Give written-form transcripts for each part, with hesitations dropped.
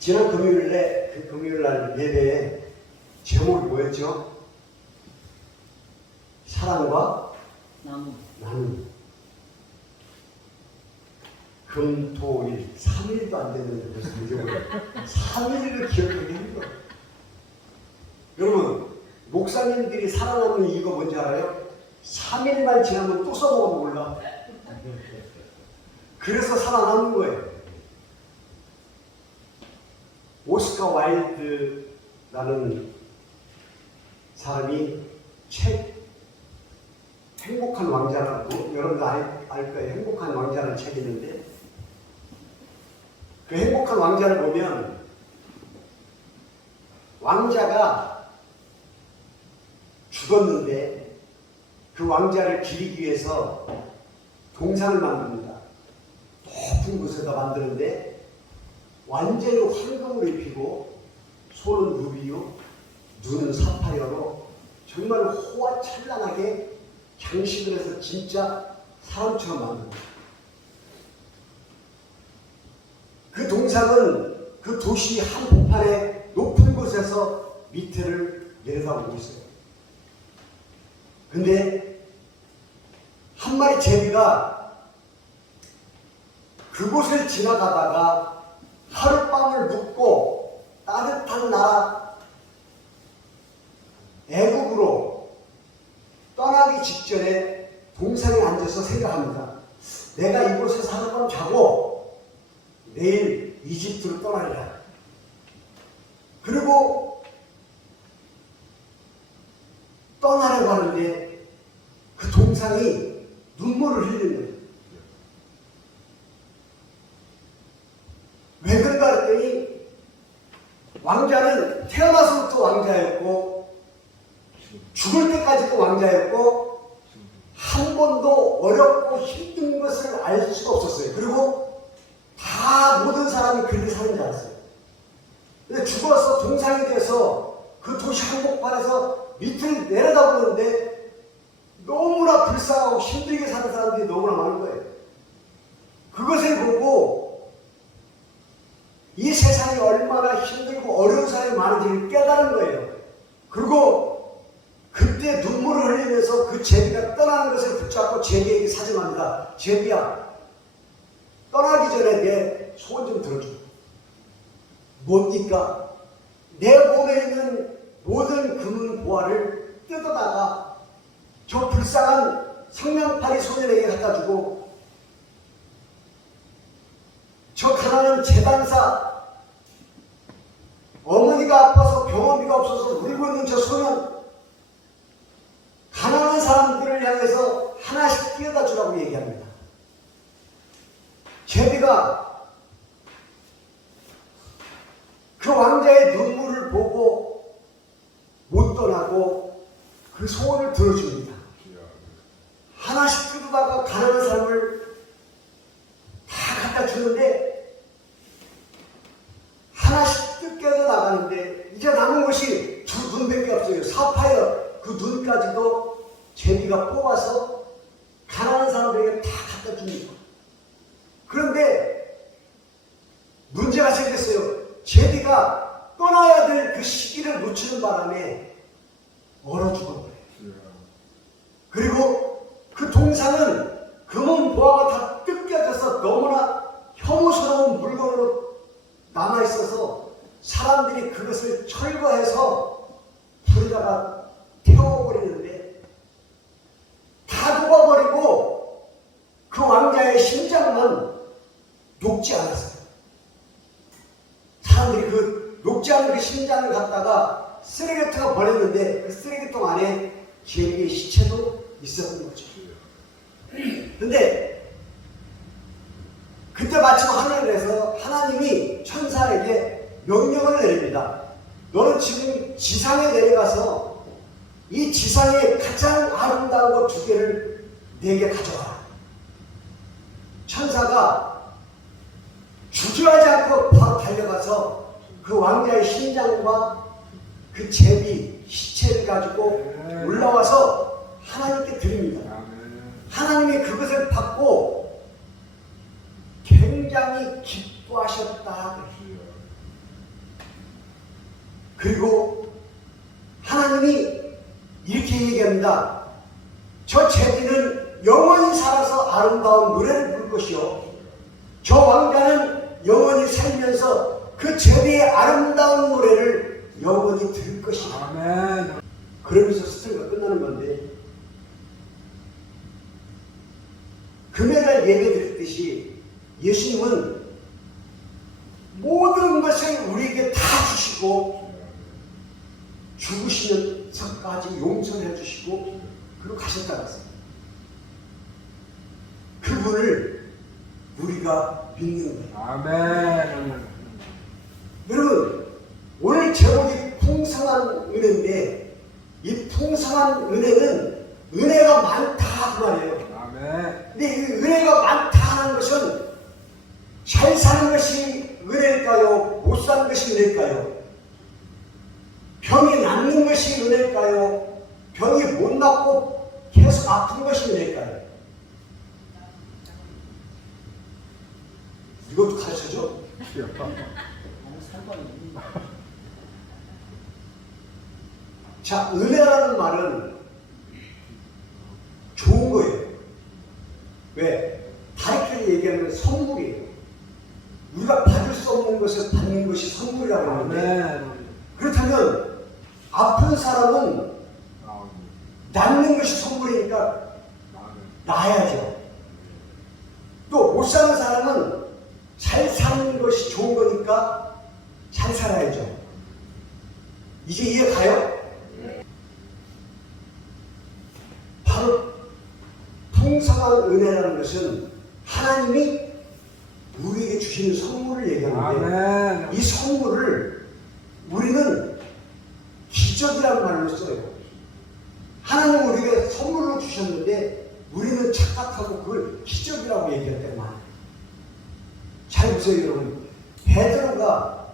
지난 금요일에 그 금요일날 예배에 제목이 뭐였죠? 사랑과 나눔. 금, 토, 일 3일도 안 됐는데 벌써 잊어버려. 3일을 기억하기 힘들어. 여러분, 목사님들이 살아남는 이유가 뭔지 알아요? 3일만 지나면 또 써먹어도 몰라. 그래서 살아남는 거예요. 오스카 와일드라는 사람이 책 행복한 왕자라고, 여러분도 알 거예요. 행복한 왕자라는 책이 있는데, 그 행복한 왕자를 보면 왕자가 죽었는데 그 왕자를 기리기 위해서 동상을 만듭니다. 높은 곳에다 만드는데 완전히 황금으로 입히고 손은 루비요, 눈은 사파이어로 정말 호화찬란하게 장식을 해서 진짜 사람처럼 만듭니다. 그 동상은 그 도시 한복판의 높은 곳에서 밑에를 내려다보고 있어요. 근데 한 마리 제비가 그곳을 지나가다가 하룻밤을 묵고 따뜻한 나라 애국으로 떠나기 직전에 동상에 앉아서 생각합니다. 내가 이곳에서 하룻밤 자고 내일 이집트로 떠나리라. 그리고 떠나려고 하는데 그 동상이 눈물을 흘리는 거예요. 왜 그런가 했더니 왕자는 태어나서부터 왕자였고 죽을 때까지도 왕자였고 한 번도 어렵고 힘든 것을 알 수가 없었어요. 그리고 다 모든 사람이 그렇게 사는 줄 알았어요. 근데 죽어서 동상이 돼서 그 도시 한복판에서 밑을 내려다보는데 너무나 불쌍하고 힘들게 사는 사람들이 너무나 많은 거예요. 그것을 보고 이 세상이 얼마나 힘들고 어려운 사람이 많은지를 깨달은 거예요. 그리고 그때 눈물을 흘리면서 그 제비가 떠나는 것을 붙잡고 제비에게 사정합니다. 제비야, 떠나기 전에 내 소원 좀 들어줘. 뭡니까? 내 몸에 있는 모든 금은 보화를 뜯어다가 저 불쌍한 성냥팔이 소년에게 갖다 주고 저 가난한 재단사, 어머니가 아파서 병원비가 없어서 울고 있는 저 소년, 가난한 사람들을 향해서 하나씩 띄어다 주라고 얘기합니다. 제비가 그 왕자의 눈물을 보고 못 떠나고 그 소원을 들어줍니다. 하나씩 뜯어다가 가난한 사람을 다 갖다 주는데 하나씩 뜯겨서 나가는데 이제 남은 것이 두 눈밖에 없어요. 사파이어 그 눈까지도 제비가 뽑아서 가난한 사람들에게 다 갖다 줍니다. 그런데 문제가 생겼어요. 제비가 떠나야 될 그 시기를 놓치는 바람에 얼어 죽어버려요. 그리고 그 동상은 금은 보화가 다 뜯겨져서 너무나 혐오스러운 물건으로 남아있어서 사람들이 그것을 철거해서 불에다가 태워버리는데 다 녹아버리고 그 왕자의 심장만 녹지 않았어요. 사람들이 그 녹지 않은 그 심장을 갖다가 쓰레기통에 버렸는데 그 쓰레기통 안에 제비의 시체도 있었던 거죠. 근데 그때 마침 하늘에서 하나님이 천사에게 명령을 내립니다. 너는 지금 지상에 내려가서 이 지상의 가장 아름다운 것 2개를 내게 가져와라. 천사가 주저하지 않고 바로 달려가서 그 왕자의 심장과 그 제비 시체를 가지고 올라와서 하나님께 드립니다. 하나님이 그것을 받고 굉장히 기뻐하셨다. 그리고 하나님이 이렇게 얘기합니다. 저 제비는 영원히 살아서 아름다운 노래를 부를 것이요, 저 왕자는 영원히 살면서 그 제비의 아름다운 노래를 영원히 들을 것이다. 아멘. 그러면서 스토리가 끝나는 건데, 금요일날 예배 드렸듯이 예수님은 모든 것을 우리에게 다 주시고 죽으시면서까지 용서를 해주시고 그리고 가셨다고 했어요. 그분을 우리가 믿는 거예요. 아멘. 여러분, 오늘 제목이 풍성한 은혜인데, 이 풍성한 은혜는 은혜가 많다 그 말이에요. 아멘. 근데 이 은혜가 많다 하는 것은 잘 사는 것이 은혜일까요? 못 사는 것이 은혜일까요? 병이 낫는 것이 은혜일까요? 병이 못 낫고 계속 아픈 것이 은혜일까요? 이것도 가르쳐줘? 자, 은혜라는 말은 좋은 거예요. 왜? 다르게 얘기하는 건 선물이에요. 우리가 받을 수 없는 것을 받는 것이 선물이라고 하는데, 아멘. 그렇다면 아픈 사람은 낫는 것이 선물이니까 나아야죠. 또 못 사는 사람은 잘 사는 것이 좋은 거니까 잘 살아야죠. 이제 이해 가요? 바로 풍성한 은혜라는 것은 하나님이 우리에게 주시는 선물을 얘기하는데, 아멘. 이 선물을 우리는 기적이라는 말로 써요. 하나님은 우리에게 선물로 주셨는데 우리는 착각하고 그걸 기적이라고 얘기할 때만. 잘 보세요 여러분. 베드로가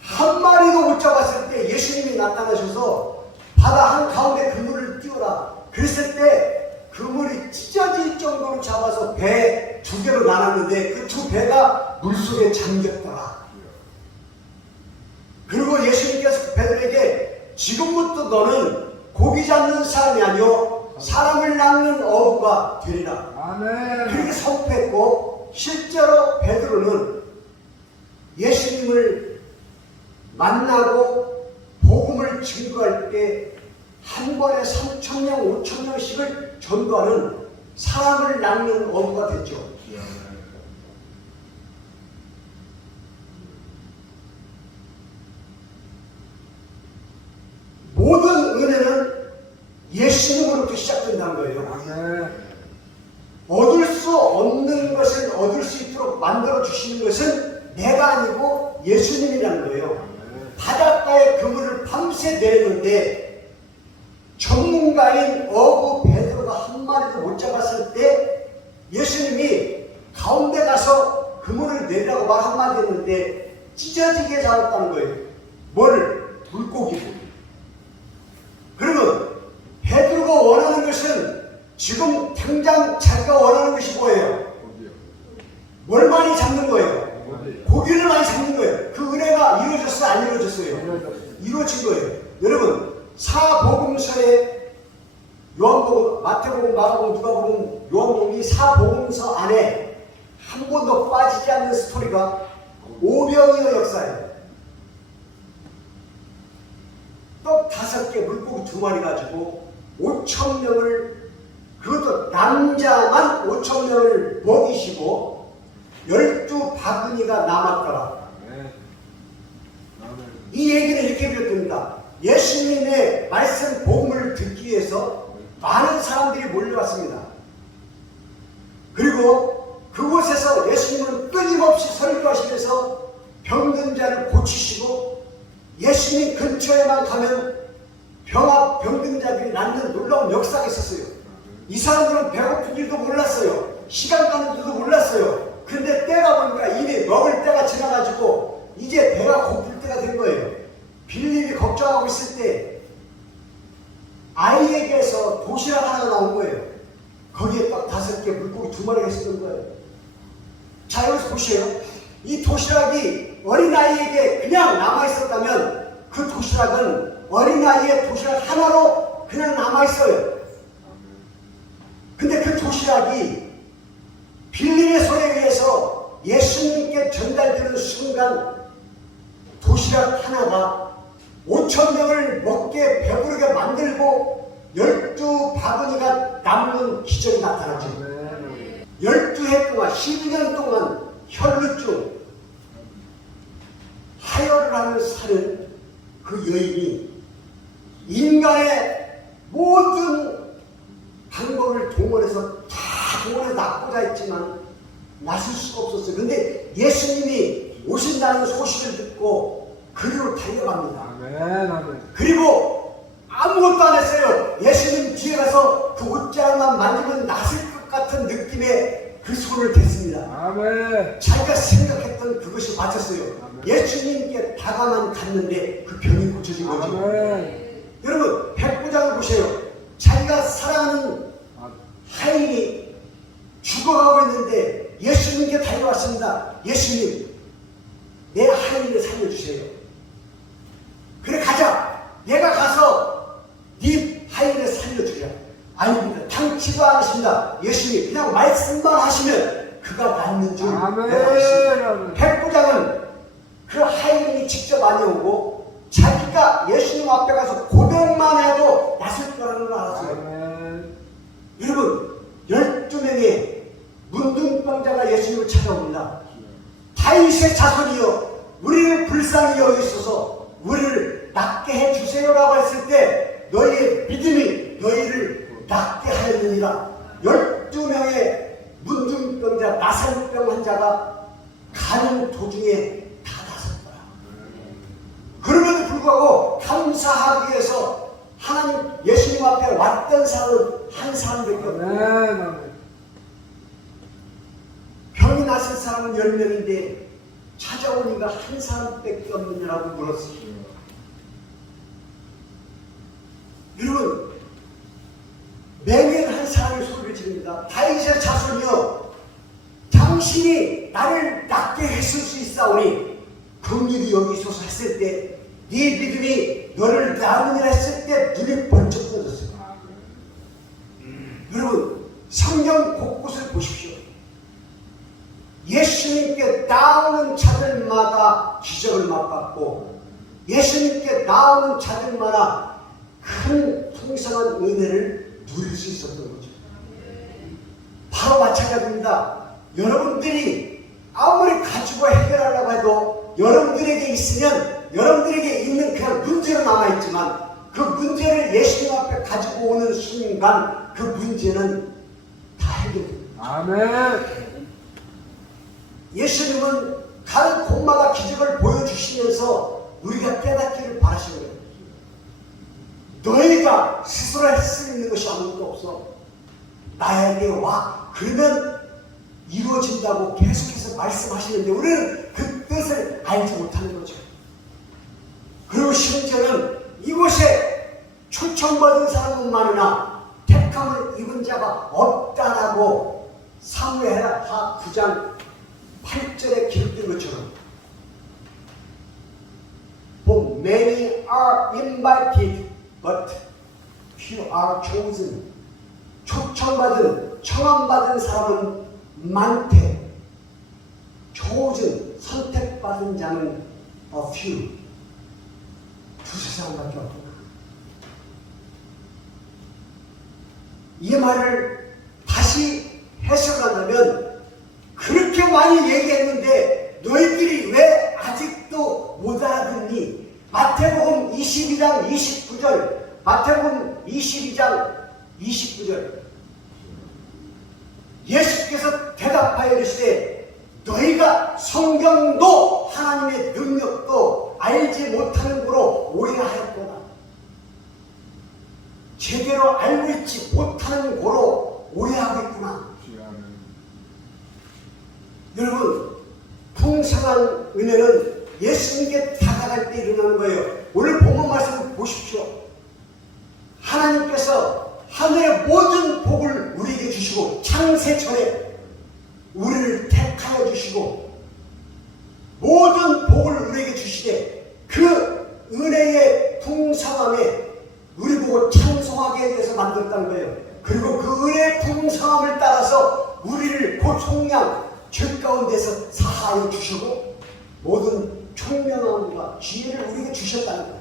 한 마리도 못 잡았을 때 예수님이 나타나셔서 바다 한가운데 그물을 띄워라 그랬을 때 그물이 찢어질 정도로 잡아서 배 두 개로 나눴는데 그 두 배가 물속에 잠겼더라. 그리고 예수님께서 베드로에게 지금부터 너는 고기 잡는 사람이 아니요 사람을 낚는 어부가 되리라. 아멘. 그렇게 선포했고, 실제로 베드로는 예수님을 만나고 복음을 증거할 때 한 번에 3,000명, 5,000명씩을 전도하는 사람을 낚는 어부가 됐죠. 모든 은혜는 예수님으로부터 시작된다는 거예요. 아멘. 얻을 수 없는 것을 얻을 수 있도록 만들어 주시는 것은 내가 아니고 예수님이라는 거예요. 바닷가에 그물을 밤새 내렸는데 전문가인 어부 베드로가 한 마리도 못 잡았을 때 예수님이 가운데 가서 그물을 내리라고 말 한마디 했는데 찢어지게 잡았다는 거예요. 뭘? 물고기를. 그러면 베드로가 원하는 것은 지금 당장 자기가 원하는 것이 뭐예요? 뭘 많이 잡는 거예요? 고기를 많이 잡는 거예요. 그 은혜가 이루어졌어요? 안 이루어졌어요? 이루어진 거예요. 여러분, 사복음서에 요한복음, 마태복음, 마가복음, 누가복음, 요한복음 이 사복음서 안에 한 번도 빠지지 않는 스토리가 오병이어 역사예요. 떡 5개, 물고기 2마리 가지고 5,000명을, 그것도 남자만 5,000명을 먹이시고 12바구니가 남았더라. 이 얘기는 이렇게 비롯됩니다. 예수님의 말씀 복음을 듣기 위해서 많은 사람들이 몰려왔습니다. 그리고 그곳에서 예수님은 끊임없이 설교하시면서 병든 자를 고치시고 예수님 근처에만 가면 병든 자들이 낫는 놀라운 역사가 있었어요. 이 사람들은 배고픈 줄도 몰랐어요. 시간 가는 줄도 몰랐어요. 근데 때가 보니까 이미 먹을 때가 지나가지고 이제 배가 고플 때가 된 거예요. 빌립이 걱정하고 있을 때 아이에게서 도시락 하나가 나온 거예요. 거기에 딱 5개, 물고기 2마리가 있었던 거예요. 자, 여기서 보세요. 이 도시락이 어린아이에게 그냥 남아있었다면 그 도시락은 어린아이의 도시락 하나로 그냥 남아있어요. 근데 그 도시락이 빌림의 손에 의해서 예수님께 전달되는 순간 도시락 하나가 5,000명을 먹게 배부르게 만들고 12바구니가 남는 기적이 나타나죠. 12해 동안 12년 동안 혈루증 하혈을 하는 사는 그 여인이 인간의 모든 방법을 동원해서 다 동원해서 낫고자 했지만 낫을 수가 없었어요. 근데 예수님이 오신다는 소식을 듣고 그리로 달려갑니다. 아멘. 그리고 아무것도 안 했어요. 예수님 뒤에 가서 그 옷자락만 만지면 낫을 것 같은 느낌의 그 손을 댔습니다. 아멘. 자기가 생각했던 그것이 맞았어요. 아멘. 예수님께 다가만 갔는데 그 병이 고쳐진 거죠. 아멘. 여러분 백부장을 보세요. 자기가 사랑하는 하인이 죽어가고 있는데 예수님께 달려왔습니다. 예수님, 내 하인을 살려주세요. 그래 가자. 내가 가서 네 하인을 살려주랴. 아닙니다. 당치도 않으십니다. 예수님 그냥 말씀만 하시면 그가 낫는 줄 아멘. 백부장은 그 하인이 직접 아니오고 자기가 예수님 앞에 가서 고백만 해도 낫을 거라는 걸 알았어요. 아멘. 여러분 12명의 문둥병자가 예수님을 찾아옵니다. 다윗의 자손이여 우리를 불쌍히 여기소서 우리를 낫게 해주세요라고 했을 때 너희의 믿음이 너희를 낫게 하였느니라. 12명의 문둥병자 나살병 환자가 가는 도중에 다 나섰더라. 그럼에도 불구하고 감사하기 위해서 하나님 예수님 앞에 왔던 사람은 한 사람밖에 없고 아멘. 병이 났을 사람은 10명인데 찾아온 이가 한 사람밖에 없느냐라고 물었어요. 여러분 맹인한 사람이 소리를 지릅니다. 다윗의 자손이여 당신이 나를 낫게 했을 수 있사오니 긍휼히 여기소서 했을 때 네 믿음이 너를 낳으니라 했을 때 눈이 번쩍 떠졌어요. 여러분 성경 곳곳을 보십시오. 예수님께 나오는 자들마다 기적을 맛봤고 예수님께 나오는 자들마다 큰 풍성한 은혜를 누릴 수 있었던 거죠. 바로 마찬가지입니다. 여러분들이 아무리 가지고 해결하려고 해도 여러분들에게 있으면 여러분들에게 있는 그냥 문제로 남아있지만 그 문제를 예수님 앞에 가지고 오는 순간 그 문제는 다 해결됩니다. 아멘. 예수님은 가는 곳마다 기적을 보여주시면서 우리가 깨닫기를 바라시는 거예요. 너희가 스스로 할 수 있는 것이 아무것도 없어. 나에게 와. 그러면 이루어진다고 계속해서 말씀하시는데 우리는 그 뜻을 알지 못하는 거죠. 그리고 심지어는 이곳에 초청받은 사람은 많으나 택함을 입은 자가 없다라고 사무엘하 9장 8절에 기록된 것처럼 For many are invited, but few are chosen. 초청받은, 청함받은 사람은 많대. chosen, 선택받은 자는 a few. 두세 사람밖에 없다. 이 말을 다시 해석한다면 그렇게 많이 얘기했는데 너희들이 왜 아직도 못 알아듣니? 마태복음 22장 29절 마태복음 22장 29절 예수께서 대답하여 이르시되 너희가 성경도 하나님의 능력도 알지 못하는 거로 오해하였구나. 제대로 알고 있지 못하는 거로 오해하고 있구나. 여러분 풍성한 은혜는 예수님께 다가갈 때 일어나는 거예요. 오늘 본문 말씀을 보십시오. 하나님께서 하늘의 모든 복을 우리에게 주시고 창세 전에 우리를 택하여 주시고 모든 복을 우리에게 주시되 그 은혜의 풍성함에 우리 보고 찬송하게 해서 만들었다는 거예요. 그리고 그 은혜의 풍성함을 따라서 우리를 그 속량 죄 가운데서 사하여 주시고 모든 총명함과 지혜를 우리에게 주셨다는 거예요.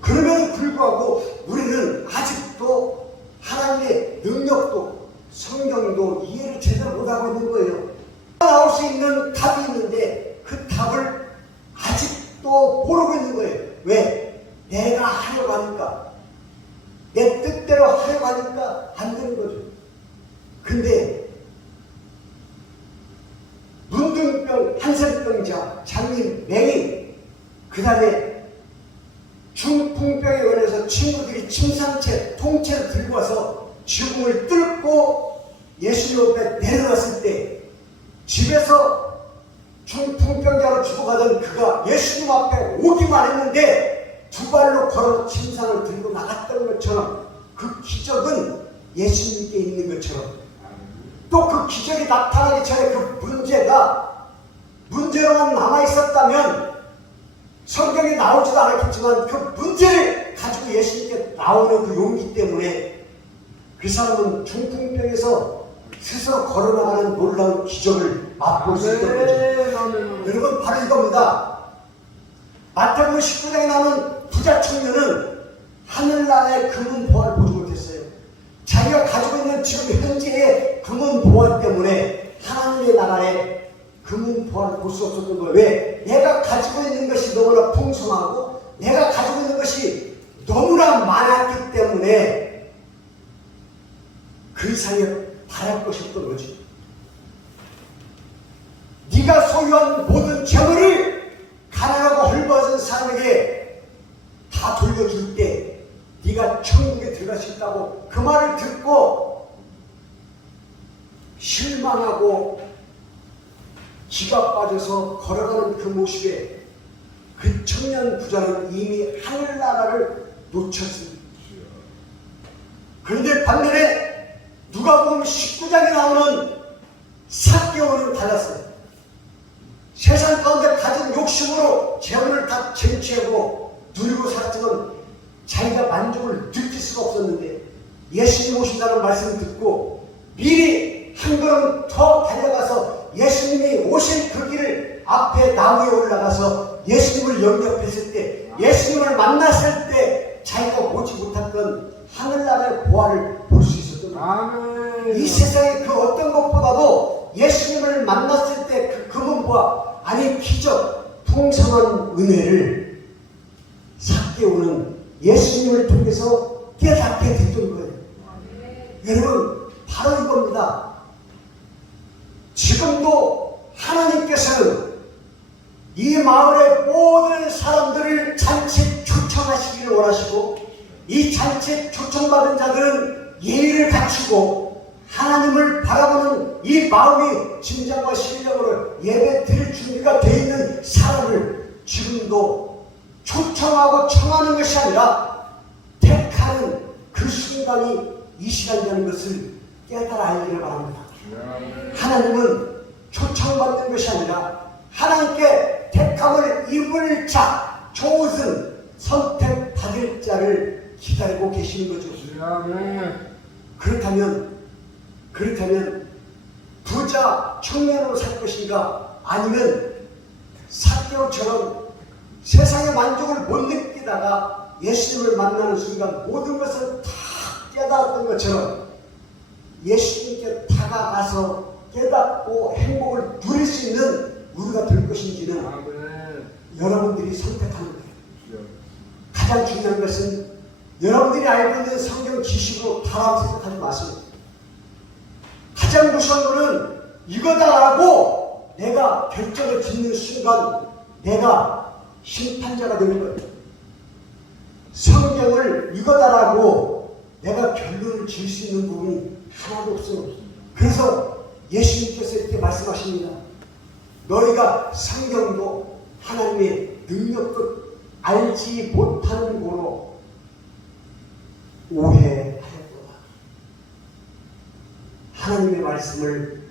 그럼에도 불구하고 우리는 아직도 하나님의 능력도 성경도 이해를 제대로 못하고 있는 거예요. 나올 수 있는 답이 있는데 그 답을 아직도 모르고 있는 거예요. 왜? 내가 하려고 하니까, 내 뜻대로 하려고 하니까 안 되는 거죠. 근데 문둥병, 한센병자, 장님, 맹인, 그 다음에 중풍병에 걸려서 친구들이 침상채, 통째를 들고 와서 지붕을 뚫고 예수님 앞에 내려왔을 때 집에서 중풍병자로 죽어가던 그가 예수님 앞에 오기만 했는데 두 발로 걸어 침상을 들고 나갔던 것처럼 그 기적은 예수님께 있는 것처럼 또 그 기적이 나타나기 전에 그 문제로만 남아있었다면 성경에 나오지도 않았겠지만 그 문제를 가지고 예수님께 나오는 그 용기 때문에 그 사람은 중풍병에서 스스로 걸어나가는 놀라운 기적을 맛볼 수 있던 거죠. 여러분, 바로 이겁니다. 마태복음 19장에 나오는 부자 청년은 하늘나라의 금은 보화를 보지 못했어요. 자기가 가지고 있는 지금 현재의 금은 보화 때문에 하나님의 나라의 금은 보화를 볼 수 없었던 거예요. 왜? 내가 가지고 있는 것이 너무나 풍성하고 내가 가지고 있는 것이 너무나 많았기 때문에 그 이상에 바랄 것이 없던 거지. 네가 소유한 모든 재물을 가난하고 헐벗은 사람에게 다 돌려줄 때 네가 천국에 들어갈 수 있다고 그 말을 듣고 실망하고 기가 빠져서 걸어가는 그 모습에 그 청년 부자는 이미 하늘나라를 놓쳤습니다. 그런데 반면에 누가복음 19장에 나오는 삭개오는 달랐어요. 세상 가운데 가진 욕심으로 재물을 다 쟁취하고 누리고 살았지만 자기가 만족을 느낄 수가 없었는데 예수님 오신다는 말씀을 듣고 미리 한 걸음 더 달려가서 예수님이 오실 그 길을 앞에 나무에 올라가서 예수님을 영접했을 때, 예수님을 만났을 때 자기가 보지 못했던 하늘나라의 보화를 볼 수 있었던 거예요. 이 세상의 그 어떤 것보다도 예수님을 만났을 때 그 금은 보화, 아니 기적, 풍성한 은혜를 삭개오는 예수님을 통해서 깨닫게 됐던 거예요. 여러분, 바로 이겁니다. 지금도 하나님께서는 이 마을의 모든 사람들을 잔치 초청하시기를 원하시고, 이 잔치에 초청받은 자들은 예의를 갖추고 하나님을 바라보는 이 마음이 진정과 신령으로 예배 드릴 준비가 되어 있는 사람을 지금도 초청하고 청하는 것이 아니라 택하는 그 순간이 이 시간이라는 것을 깨달아 알기를 바랍니다. 하나님은 초청받는 것이 아니라 하나님께 택함을 입을 자, 좋은 선택받을 자를 기다리고 계시는 거죠. 그렇다면 부자 청년으로 살 것인가, 아니면 삭개오처럼 세상의 만족을 못 느끼다가 예수님을 만나는 순간 모든 것을 다 깨달았던 것처럼 예수님께 다가가서 깨닫고 행복을 누릴 수 있는 우리가 될 것인지는 여러분들이 선택하는 거예요. 가장 중요한 것은 여러분들이 알고 있는 성경 지식으로 다라고 생각하지 마세요. 가장 무서운 것은 이거다라고 내가 결정을 짓는 순간 내가 심판자가 되는 거예요. 성경을 이거다라고 내가 결론을 지을 수 있는 부분이 하나도 없어요. 그래서 예수님께서 이렇게 말씀하십니다. 너희가 성경도 하나님의 능력도 알지 못하는 고로 오해하였도다. 하나님의 말씀을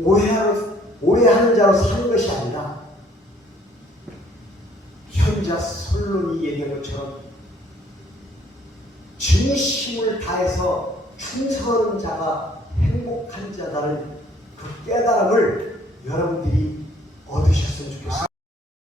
오해하는 자로 사는 것이 아니라 현재 선지자 솔론이 얘기한 것처럼 진심을 다해서 충성하는 자가 행복한 자다는 그 깨달음을 여러분들이 얻으셨으면 좋겠습니다.